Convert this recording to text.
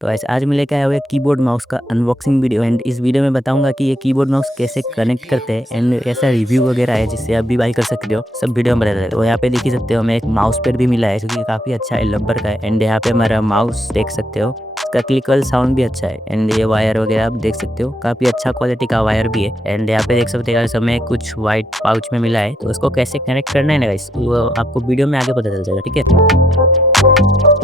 तो ऐसे आज मैं लेकर आया हुआ कीबोर्ड माउस का अनबॉक्सिंग वीडियो एंड इस वीडियो में बताऊंगा कि ये कीबोर्ड माउस कैसे कनेक्ट करते हैं एंड कैसा रिव्यू वगैरह है जिससे आप भी बाई कर सकते हो, सब वीडियो में बताया। तो यहाँ पे देख ही सकते हो हमें एक माउस पैड भी मिला है जो कि काफ़ी अच्छा है, रबर का है। एंड यहाँ पे हमारा माउस देख सकते हो, इसका क्लिकल साउंड भी अच्छा है। एंड ये वायर वगैरह आप देख सकते हो, काफ़ी अच्छा क्वालिटी का वायर भी है। एंड यहाँ पे देख सकते हो हमें कुछ व्हाइट पाउच में मिला है, तो उसको कैसे कनेक्ट करना है ना गाइस, वो आपको वीडियो में आगे पता चल जाएगा, ठीक है।